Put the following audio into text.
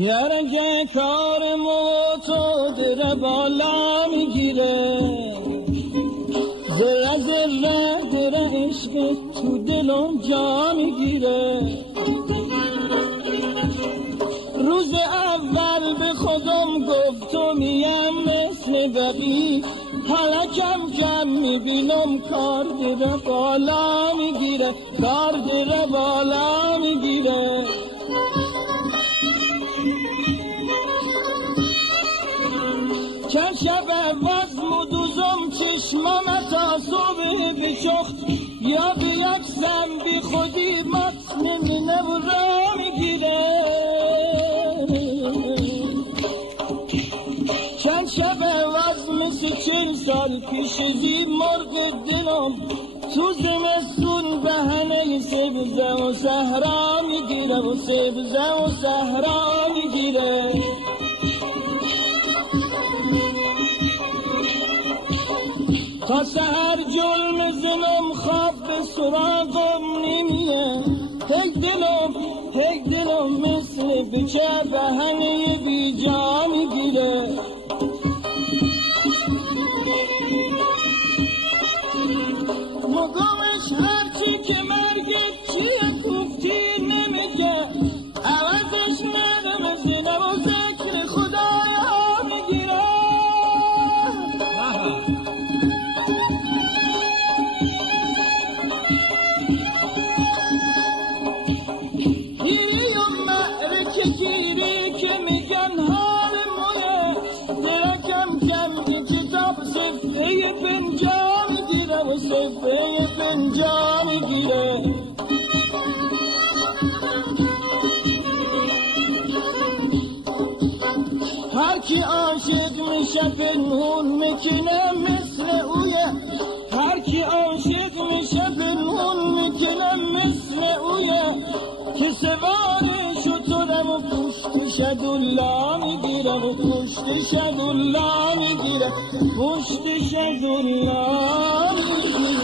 یارگه کار موتو در بالا میگیره، ذره ذره در عشق تو دلم جا میگیره. روز اول به خودم گفتمیم مثل بقیه، حالا کم کم میبینم کار در بالا میگیره، کار در بالا میگیره. چند شب وزم و دوزم چشمام تا صبح بچخت، یا به یک زن بی خودی مطمئن منه و را میگیره. چند شب وزم مثل 40 سال پیش زیر مرغ دلم، تو زمستون بهنه سبزه و صحرا میگیره و سبزه و صحرا میگیره. تا سهر جل زنم خواب به سراغم نمیه، هی دلم مثل بچه بهنه بی جا میگیره. مگمش هرچی که مرگت چیه گفتی نمیگه، عوضش ندم زینه و ذکر خدایا میگیره. گیری و معرکه گیری که میگن حال مویه، در کم کم کتاب صفحه پنجا میگیره و صفحه پنجا میگیره. هر کی عاشق میشه پنهون میکنه مثل اویه، هر کی عاشق میشه پنهون میکنه مثل اویه، که سوار شطورم و پشت شدولا میگیره و پشت شدولا میگیره، پشت شدولا میگیره.